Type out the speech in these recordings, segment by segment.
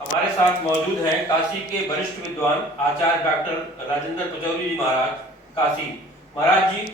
हमारे साथ मौजूद हैं काशी के वरिष्ठ विद्वान आचार्य डॉक्टर राजेंद्र पचौरी जी महाराज काशी। महाराज जी,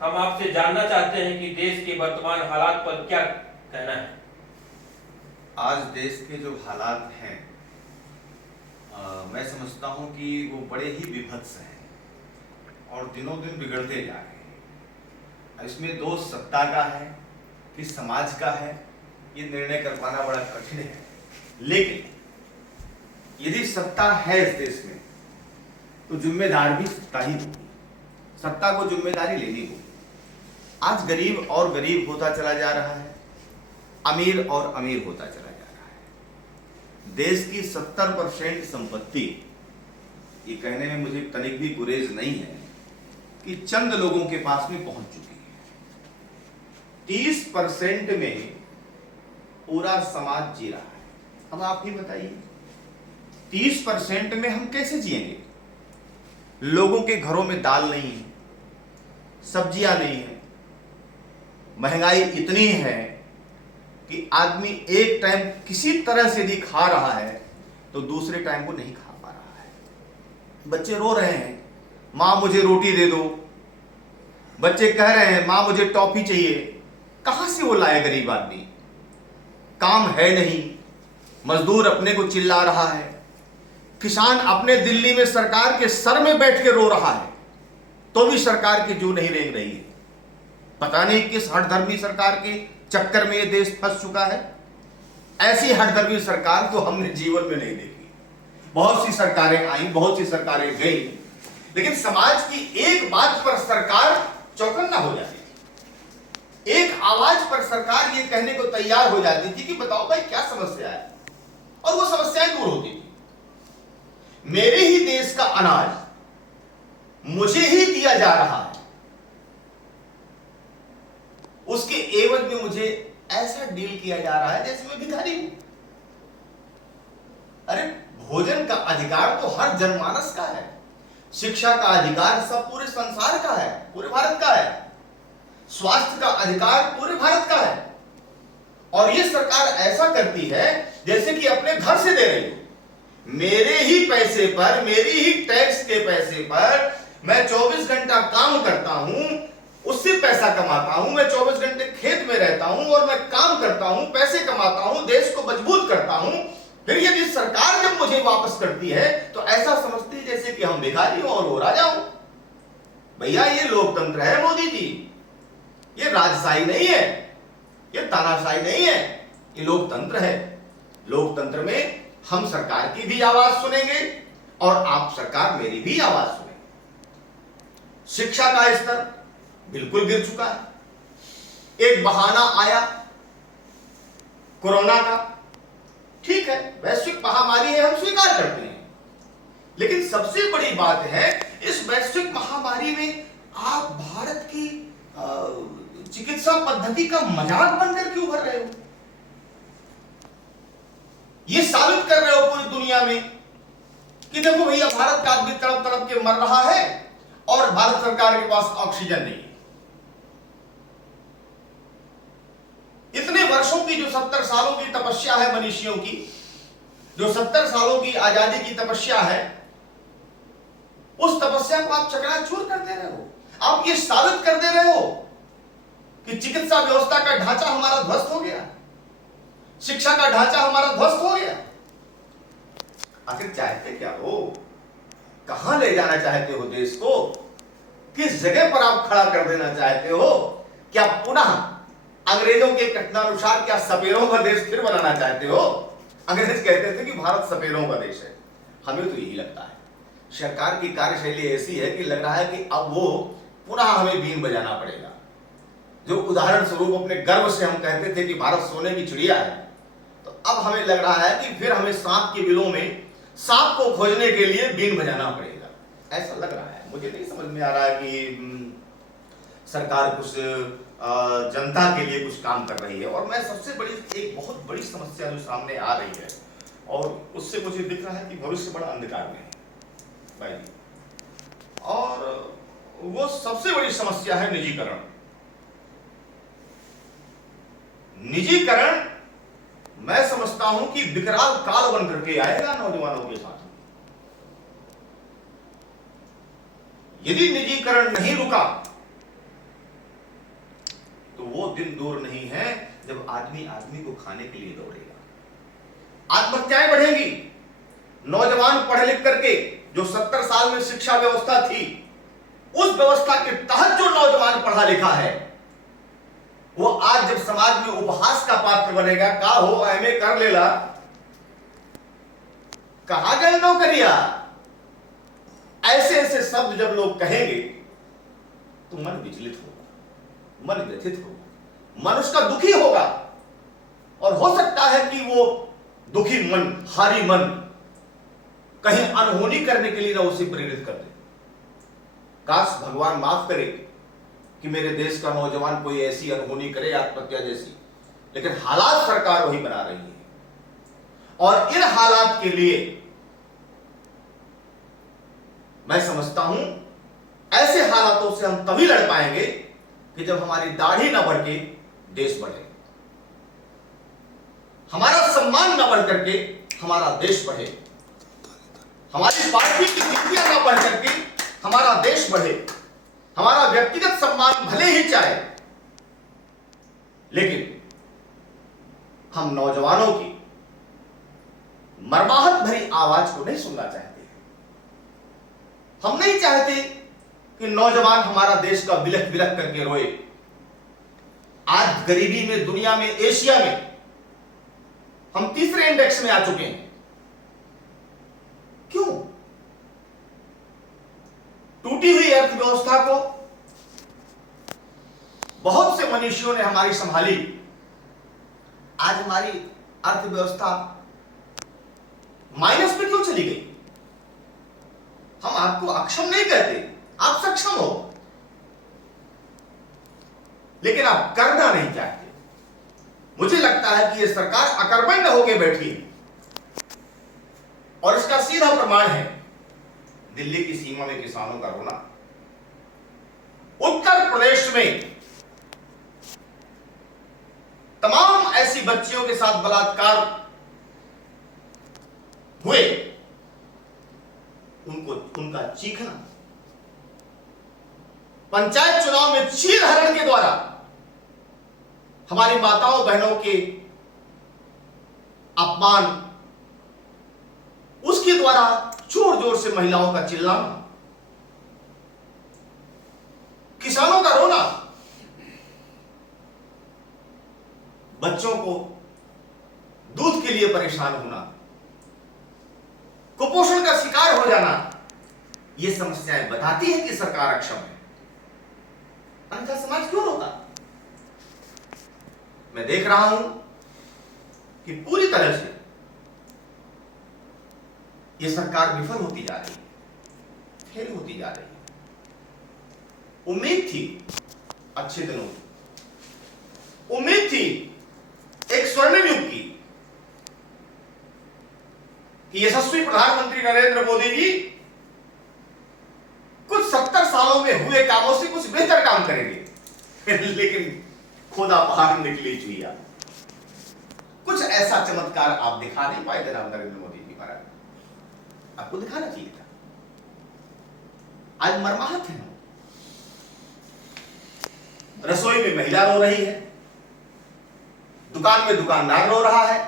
हम आपसे जानना चाहते हैं कि देश के वर्तमान हालात पर क्या कहना है। आज देश के जो हालात हैं मैं समझता हूं कि वो बड़े ही विभत्स हैं और दिनों दिन बिगड़ते जा रहे हैं। इसमें दोष सत्ता का है कि समाज का है, ये निर्णय कर पाना बड़ा कठिन है। लेकिन यदि सत्ता है इस देश में तो जिम्मेदार भी सत्ता ही होगी, सत्ता को जिम्मेदारी लेनी होगी। आज गरीब और गरीब होता चला जा रहा है, अमीर और अमीर होता चला जा रहा है। देश की 70% संपत्ति, ये कहने में मुझे तनिक भी गुरेज नहीं है कि चंद लोगों के पास में पहुंच चुकी है। 30% में पूरा समाज जी रहा है। अब आप ही बताइए, 30% में हम कैसे जिएंगे? लोगों के घरों में दाल नहीं है, सब्जियां नहीं है, महंगाई इतनी है कि आदमी एक टाइम किसी तरह से यदि खा रहा है तो दूसरे टाइम को नहीं खा पा रहा है। बच्चे रो रहे हैं, मां मुझे रोटी दे दो। बच्चे कह रहे हैं मां मुझे टॉफी चाहिए। कहां से वो लाए गरीब आदमी? काम है नहीं, मजदूर अपने को चिल्ला रहा है, किसान अपने दिल्ली में सरकार के सर में बैठ के रो रहा है, तो भी सरकार की जू नहीं रेंग रही है। पता नहीं किस हठधर्मी सरकार के चक्कर में ये देश फंस चुका है। ऐसी हठधर्मी सरकार तो हमने जीवन में नहीं देखी। बहुत सी सरकारें आई, बहुत सी सरकारें गई, लेकिन समाज की एक बात पर सरकार चौकन्ना हो जाती थी। एक आवाज पर सरकार ये कहने को तैयार हो जाती थी कि बताओ भाई क्या समस्या है, और वो समस्याएं दूर होती थी। मेरे ही देश का अनाज मुझे ही दिया जा रहा है, उसके एवज में मुझे ऐसा डील किया जा रहा है जैसे मैं भिखारी हूं। अरे भोजन का अधिकार तो हर जनमानस का है, शिक्षा का अधिकार सब पूरे संसार का है, पूरे भारत का है, स्वास्थ्य का अधिकार पूरे भारत का है, और ये सरकार ऐसा करती है जैसे कि अपने घर से दे रही हो। मेरे ही पैसे पर, मेरी ही टैक्स के पैसे पर मैं 24 घंटा काम करता हूं, उससे पैसा कमाता हूं। मैं 24 घंटे खेत में रहता हूं और मैं काम करता हूं, पैसे कमाता हूं, देश को मजबूत करता हूं। फिर यदि सरकार जब मुझे वापस करती है तो ऐसा समझती है जैसे कि हम भिखारी हो और वो राजा हो। भैया ये लोकतंत्र है मोदी जी, ये राजशाही नहीं है, ये तानाशाही नहीं है, ये लोकतंत्र है। लोकतंत्र में हम सरकार की भी आवाज सुनेंगे और आप सरकार मेरी भी आवाज सुनेंगे। शिक्षा का स्तर बिल्कुल गिर चुका है। एक बहाना आया कोरोना का, ठीक है, वैश्विक महामारी है, हम स्वीकार करते हैं, लेकिन सबसे बड़ी बात है इस वैश्विक महामारी में आप भारत की चिकित्सा पद्धति का मजाक बनकर क्यों भर रहे हो? ये साबित कर रहे हो पूरी दुनिया में कि देखो भैया भारत का आदमी तड़प तड़प के मर रहा है और भारत सरकार के पास ऑक्सीजन नहीं है। इतने वर्षों की जो 70 सालों की तपस्या है मनीषियों की, जो 70 सालों की आजादी की तपस्या है, उस तपस्या को आप चकनाचूर कर दे रहे हो। आप ये साबित कर दे रहे हो कि चिकित्सा व्यवस्था का ढांचा हमारा ध्वस्त हो गया, शिक्षा का ढांचा हमारा ध्वस्त हो गया। आखिर चाहते क्या हो? कहां ले जाना चाहते हो देश को? किस जगह पर आप खड़ा कर देना चाहते हो? क्या पुनः अंग्रेजों के कथनानुसार क्या सपेरों का देश फिर बनाना चाहते हो? अंग्रेज कहते थे कि भारत सपेरों का देश है। हमें तो यही लगता है। सरकार की कार्यशैली ऐसी है कि लग रहा है कि अब वो पुनः हमें बीन बजाना पड़ेगा। जो उदाहरण स्वरूप अपने गर्व से हम कहते थे कि भारत सोने की चिड़िया है, तो अब हमें लग रहा है कि फिर हमें सांप के बिलों में सांप को खोजने के लिए बीन बजाना पड़ेगा। ऐसा लग रहा है। मुझे नहीं समझ में आ रहा है कि सरकार कुछ जनता के लिए कुछ काम कर रही है। और मैं सबसे बड़ी एक बहुत बड़ी समस्या जो सामने आ रही है, और उससे मुझे दिख रहा है कि भविष्य बड़ा अंधकार में है भाई, और वो सबसे बड़ी समस्या है निजीकरण। निजीकरण मैं समझता हूं कि विकराल काल बन करके आएगा नौजवानों के साथ। यदि निजीकरण नहीं रुका तो वो दिन दूर नहीं है जब आदमी आदमी को खाने के लिए दौड़ेगा। आत्महत्याएं बढ़ेंगी। नौजवान पढ़ लिख करके, जो 70 साल में शिक्षा व्यवस्था थी, उस व्यवस्था के तहत जो नौजवान पढ़ा लिखा है, वो आज जब समाज में उपहास का पात्र बनेगा, का हो एमए कर लेला, कहां गए नौकरियां, ऐसे ऐसे शब्द जब लोग कहेंगे तो मन विचलित होगा, मन व्यथित होगा, मन उसका दुखी होगा। और हो सकता है कि वो दुखी मन, हारी मन कहीं अनहोनी करने के लिए ना उसे प्रेरित कर दे। काश भगवान माफ करे कि मेरे देश का नौजवान कोई ऐसी अनहोनी करे, आत्महत्या जैसी, लेकिन हालात सरकार वही बना रही है। और इन हालात के लिए मैं समझता हूं ऐसे हालातों से हम तभी लड़ पाएंगे कि जब हमारी दाढ़ी न बढ़ के देश बढ़े, हमारा सम्मान न बढ़ करके हमारा देश बढ़े, हमारी पार्टी की नीतियां न बढ़ करके हमारा देश बढ़े, हमारा व्यक्तिगत सम्मान भले ही चाहे, लेकिन हम नौजवानों की मर्माहत भरी आवाज को नहीं सुनना चाहते। हम नहीं चाहते कि नौजवान हमारा देश का बिलख बिलख करके रोए। आज गरीबी में, दुनिया में, एशिया में हम तीसरे इंडेक्स में आ चुके हैं। क्यों? टूटी हुई अर्थव्यवस्था को बहुत से मनुष्यों ने हमारी संभाली। आज हमारी अर्थव्यवस्था माइनस पे क्यों चली गई? हम आपको अक्षम नहीं कहते, आप सक्षम हो, लेकिन आप करना नहीं चाहते। मुझे लगता है कि यह सरकार अकर्मण्य होकर बैठी है, और इसका सीधा प्रमाण है दिल्ली की सीमा में किसानों का रोना, उत्तर प्रदेश में तमाम ऐसी बच्चियों के साथ बलात्कार हुए, उनका चीखना, पंचायत चुनाव में चीर हरण के द्वारा हमारी माताओं बहनों के अपमान, उसके द्वारा जोर जोर से महिलाओं का चिल्लाना, किसानों का रोना, बच्चों को दूध के लिए परेशान होना, कुपोषण का शिकार हो जाना, ये समस्याएं बताती है कि सरकार अक्षम है। अन्यथा समाज क्यों रोता? मैं देख रहा हूं कि पूरी तरह से ये सरकार विफल होती जा रही है, फेल होती जा रही है। उम्मीद थी अच्छे दिनों की, उम्मीद थी एक स्वर्णिम युग की, कि यशस्वी प्रधानमंत्री नरेंद्र मोदी जी कुछ 70 सालों में हुए कामों से कुछ बेहतर काम करेंगे। लेकिन खुदा बाहर निकली चुईया, कुछ ऐसा चमत्कार आप दिखा नहीं पाए जनाब नरेंद्र मोदी जी महाराज, आपको दिखाना चाहिए था। आज मर्माहत है, रसोई में महिला रो रही है, दुकान में दुकानदार रो रहा है,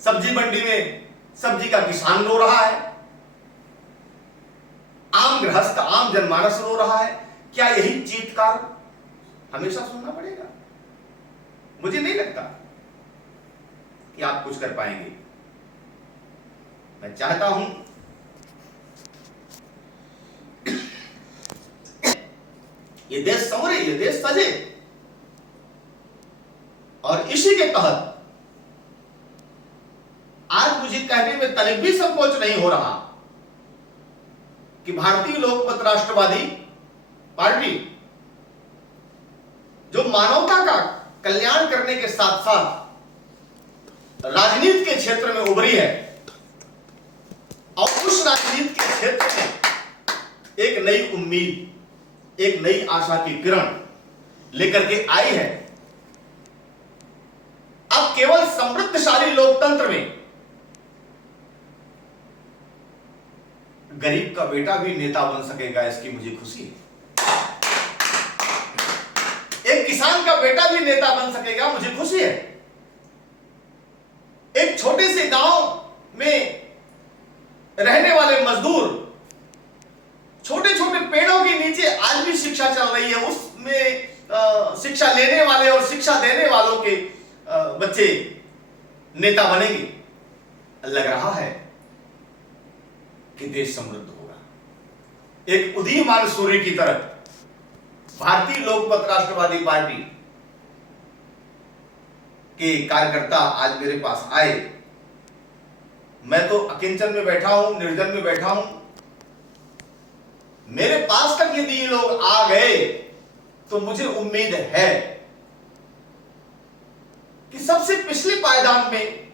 सब्जी मंडी में सब्जी का किसान रो रहा है, आम गृहस्थ, आम जनमानस रो रहा है। क्या यही चीत्कार हमेशा सुनना पड़ेगा? मुझे नहीं लगता कि आप कुछ कर पाएंगे। मैं चाहता हूं ये देश संवरे, ये देश सजे, और इसी के तहत आज मुझे कहने में तनिक भी संकोच नहीं हो रहा कि भारतीय लोकमत राष्ट्रवादी पार्टी, जो मानवता का कल्याण करने के साथ साथ राजनीति के क्षेत्र में उभरी है, और उस राजनीति के क्षेत्र में एक नई उम्मीद, एक नई आशा की किरण लेकर के आई है। अब आप केवल समृद्धशाली लोकतंत्र में गरीब का बेटा भी नेता बन सकेगा, इसकी मुझे खुशी है। एक किसान का बेटा भी नेता बन सकेगा, मुझे खुशी है। एक छोटे से गांव में रहने वाले मजदूर छोटे छोटे पेड़ों के नीचे आज भी शिक्षा चल रही है, उसमें शिक्षा लेने वाले और शिक्षा देने वालों के बच्चे नेता बनेंगे। लग रहा है कि देश समृद्ध होगा। एक उदीयमान सूर्य की तरह भारतीय लोकमत राष्ट्रवादी पार्टी के कार्यकर्ता आज मेरे पास आए। मैं तो अकिंचन में बैठा हूं, निर्जन में बैठा हूं। मेरे पास तक यदि ये लोग आ गए तो मुझे उम्मीद है कि सबसे पिछले पायदान में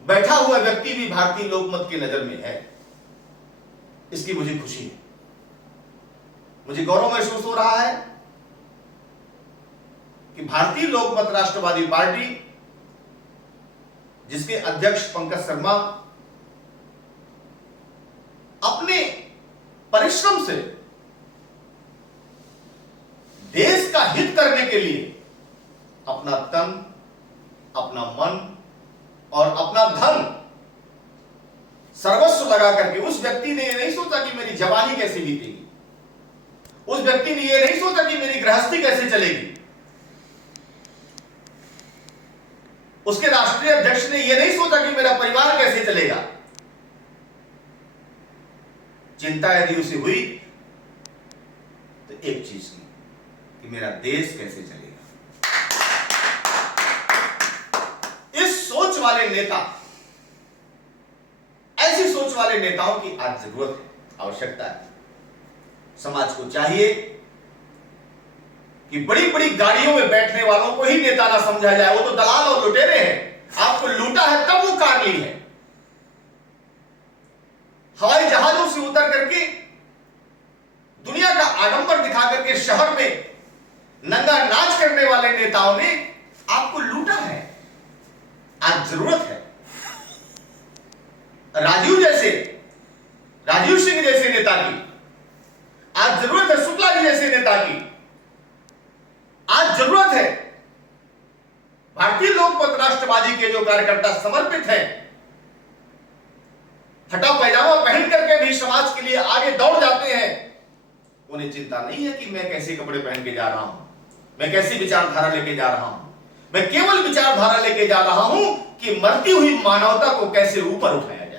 बैठा हुआ व्यक्ति भी भारतीय लोकमत की नजर में है। इसकी मुझे खुशी है, मुझे गौरव महसूस हो रहा है कि भारतीय लोकमत राष्ट्रवादी पार्टी, जिसके अध्यक्ष पंकज शर्मा अपने परिश्रम से देश का हित करने के लिए अपना तन, अपना मन और अपना धन सर्वस्व लगा करके, उस व्यक्ति ने यह नहीं सोचा कि मेरी जवानी कैसे बीतेगी, उस व्यक्ति ने यह नहीं सोचा कि मेरी गृहस्थी कैसे चलेगी, उसके राष्ट्रीय अध्यक्ष ने यह नहीं सोचा कि मेरा परिवार कैसे चलेगा। चिंता यदि उसे हुई तो एक चीज की कि मेरा देश कैसे चलेगा। इस सोच वाले नेता, ऐसी सोच वाले नेताओं की आज जरूरत है, आवश्यकता है। समाज को चाहिए कि बड़ी बड़ी गाड़ियों में बैठने वालों को ही नेता ना समझा जाए, वो तो दलाल और लुटेरे हैं। आपको लूटा है तब वो कार ली है। हवाई जहाजों से उतर करके दुनिया का आडंबर दिखा करके शहर में नंगा नाच करने वाले नेताओं ने आपको लूटा है। आज जरूरत है राजीव सिंह जैसे नेता की, आज जरूरत है शुक्ला जी जैसे नेता की, आज जरूरत है भारतीय लोकमत राष्ट्रवादी के जो कार्यकर्ता समर्पित हैं, हटा पैजामा पहन करके भी समाज के लिए आगे दौड़ जाते हैं। उन्हें चिंता नहीं है कि मैं कैसे कपड़े पहन के जा रहा हूं, मैं कैसी विचारधारा लेके जा रहा हूं। मैं केवल विचारधारा लेके जा रहा हूं कि मरती हुई मानवता को कैसे ऊपर उठाया जाए।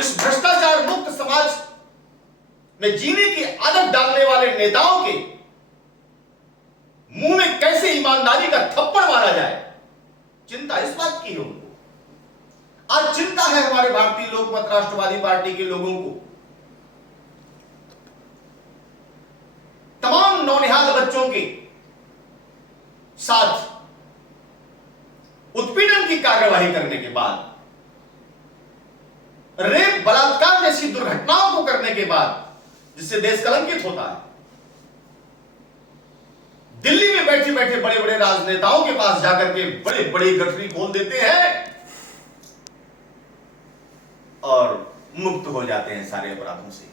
इस भ्रष्टाचार मुक्त समाज में जीने की आदत डालने वाले नेताओं के मुंह में कैसे ईमानदारी का थप्पड़ मारा जाए, चिंता इस बात की है उनको। आज चिंता है हमारे भारतीय लोकमत राष्ट्रवादी पार्टी के लोगों को। तमाम नौनिहाल बच्चों के साथ उत्पीड़न की कार्यवाही करने के बाद, रेप बलात्कार जैसी दुर्घटनाओं को करने के बाद, जिससे देश कलंकित होता है, दिल्ली में बैठे बैठे बड़े बड़े राजनेताओं के पास जाकर के बड़े बड़े गठरी खोल देते हैं और मुक्त हो जाते हैं सारे अपराधों से।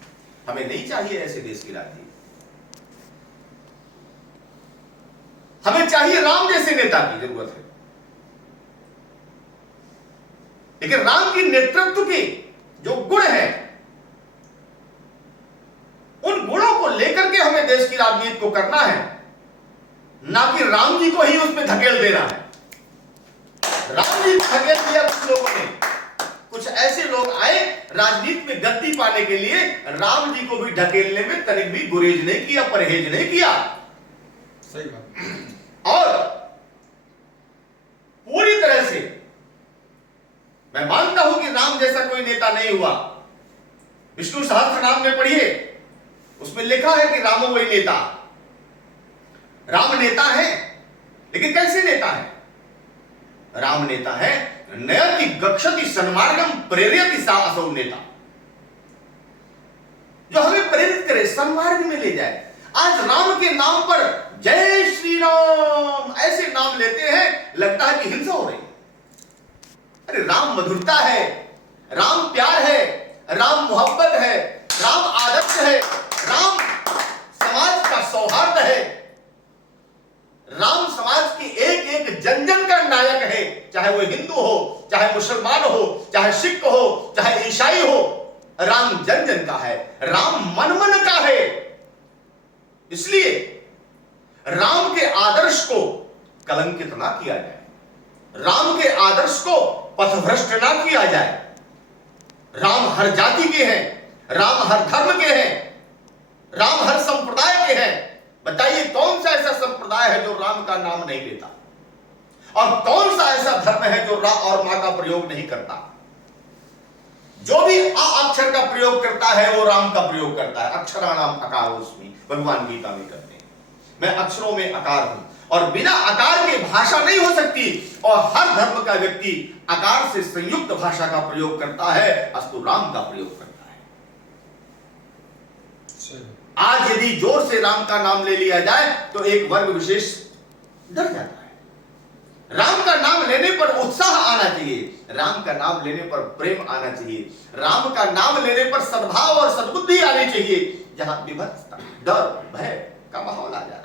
हमें नहीं चाहिए ऐसे देश की राजनीति। हमें चाहिए राम जैसे नेता की जरूरत है, लेकिन राम की नेतृत्व के जो गुण हैं, उन गुणों को लेकर के हमें देश की राजनीति को करना है, ना कि राम जी को ही उसमें धकेल देना है। राम जी को धकेल दिया कुछ लोगों ने, कुछ ऐसे लोग आए राजनीति में गद्दी पाने के लिए, राम जी को भी ढकेलने में तनिक भी गुरेज नहीं किया, परहेज नहीं किया। सही बात। और पूरी तरह से मैं मानता हूं कि राम जैसा कोई नेता नहीं हुआ। विष्णु सहस्त्रनाम में पढ़िए, उसमें लिखा है कि रामो वही नेता। राम नेता है, लेकिन कैसे नेता है? राम नेता है नयति गच्छति सन्मार्गम प्रेरयति सा असौ नेता, जो हमें प्रेरित करे, सन्मार्ग में ले जाए। आज राम के नाम पर जय श्री राम ऐसे नाम लेते हैं, लगता है कि हिंसा हो रही है। अरे राम मधुरता है, राम प्यार है, राम मोहब्बत है, राम आदर्श है, राम समाज का सौहार्द है, राम समाज के एक एक जन जन का नायक है। चाहे वो हिंदू हो, चाहे मुसलमान हो, चाहे सिख हो, चाहे ईसाई हो, राम जन जन का है, राम मन मन का है। इसलिए राम के आदर्श को कलंकित ना किया जाए, राम के आदर्श को पथभ्रष्ट ना किया जाए। राम हर जाति के हैं, राम हर धर्म के हैं, राम हर संप्रदाय के हैं। बताइए कौन सा ऐसा संप्रदाय है जो राम का नाम नहीं लेता, और कौन सा ऐसा धर्म है जो रा और मां का प्रयोग नहीं करता। जो भी आ अक्षर का प्रयोग करता है वो राम का प्रयोग करता है। अक्षराणाम अकारोस्मि, भगवान गीता में कहते हैं मैं अक्षरों में आकार हूं, और बिना आकार के भाषा नहीं हो सकती। और हर धर्म का व्यक्ति आकार से संयुक्त भाषा का प्रयोग करता है, अस्तु राम का प्रयोग करता है। आज यदि जोर से राम का नाम ले लिया जाए तो एक वर्ग विशेष डर जाता है। राम का नाम लेने पर उत्साह आना चाहिए, राम का नाम लेने पर प्रेम आना चाहिए, राम का नाम लेने पर सद्भाव और सद्बुद्धि आनी चाहिए। जहां विभत्सता, डर, भय का माहौल आ जा रहा है,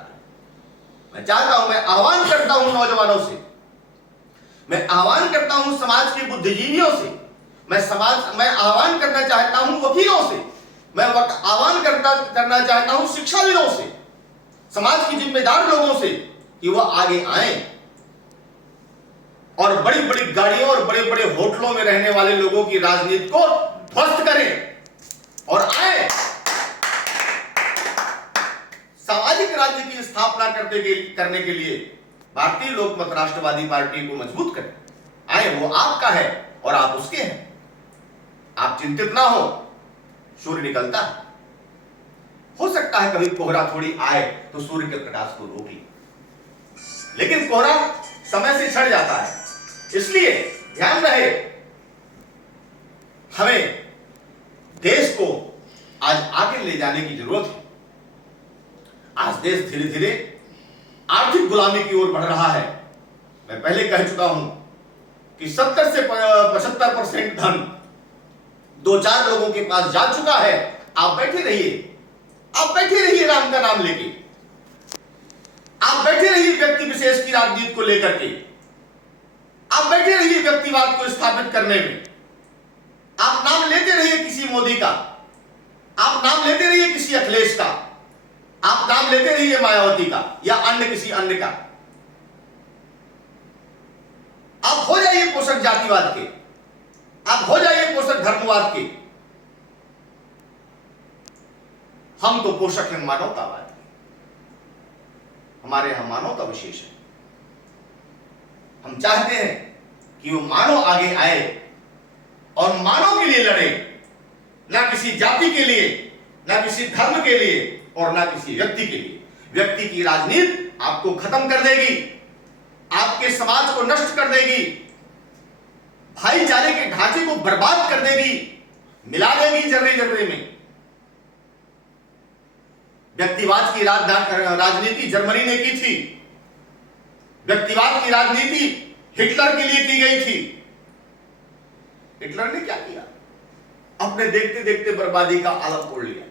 मैं चाहता हूं, मैं आह्वान करता हूं नौजवानों से, मैं आह्वान करता हूं समाज के बुद्धिजीवियों से, मैं आह्वान करना चाहता हूं वकीलों से, मैं आह्वान करना चाहता हूं शिक्षाविदों से, समाज की जिम्मेदार लोगों से कि वह आगे आए और बड़ी बड़ी गाड़ियों और बड़े बड़े होटलों में रहने वाले लोगों की राजनीति को ध्वस्त करें और आए सामाजिक राज्य की स्थापना करने के लिए भारतीय लोकमत राष्ट्रवादी पार्टी को मजबूत करें। आए, वो आपका है और आप उसके हैं। आप चिंतित ना हो, सूर्य निकलता है। हो सकता है कभी कोहरा थोड़ी आए तो सूर्य के प्रकाश को रोक ले, लेकिन कोहरा समय से छड़ जाता है। इसलिए ध्यान रहे, हमें देश को आज आगे ले जाने की जरूरत है। आज देश धीरे धीरे आर्थिक गुलामी की ओर बढ़ रहा है। मैं पहले कह चुका हूं कि 70 से 75% धन 2-4 लोगों के पास जा चुका है। आप बैठे रहिए, आप बैठे रहिए राम का नाम लेके, आप बैठे रहिए व्यक्ति विशेष की राजनीति को लेकर के, आप बैठे रहिए व्यक्तिवाद को स्थापित करने में। आप नाम लेते रहिए किसी मोदी का, आप नाम लेते रहिए किसी अखिलेश का, आप नाम लेते रहिए मायावती का या अन्य किसी अन्य का। आप हो जाइए पोषक जातिवाद के, आप हो जाइए पोषक धर्मवाद के। हम तो पोषक हैं मानवतावाद के, हमारे यहां मानवता विशेष है। हम चाहते हैं कि वो मानव आगे आए और मानव के लिए लड़े, ना किसी जाति के लिए, ना किसी धर्म के लिए और ना किसी व्यक्ति के लिए। व्यक्ति की राजनीति आपको खत्म कर देगी, आपके समाज को नष्ट कर देगी, भाईचारे के ढांचे को बर्बाद कर देगी, मिला देगी जर्रे जर्रे में। व्यक्तिवाद की राजनीति जर्मनी ने की थी, व्यक्तिवाद की राजनीति हिटलर के लिए की गई थी। हिटलर ने क्या किया? अपने देखते देखते बर्बादी का आलम तोड़ लिया।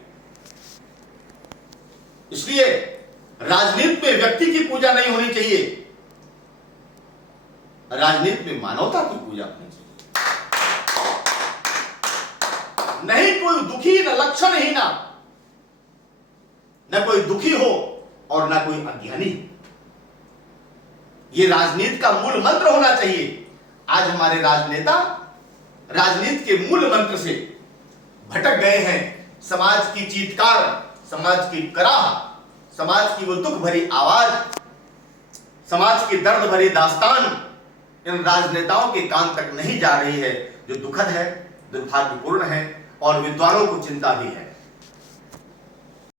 इसलिए राजनीति में व्यक्ति की पूजा नहीं होनी चाहिए, राजनीति में मानवता की पूजा होनी चाहिए। नहीं कोई दुखी, न लक्षणहीन, न कोई दुखी हो और न कोई अज्ञानी। यह राजनीति का मूल मंत्र होना चाहिए। आज हमारे राजनेता राजनीति के मूल मंत्र से भटक गए हैं। समाज की चीत्कार, समाज की कराह, समाज की वो दुख भरी आवाज, समाज की दर्द भरी दास्तान इन राजनेताओं के कान तक नहीं जा रही है, जो दुखद है, दुर्भाग्यपूर्ण है और विद्वानों को चिंता भी है।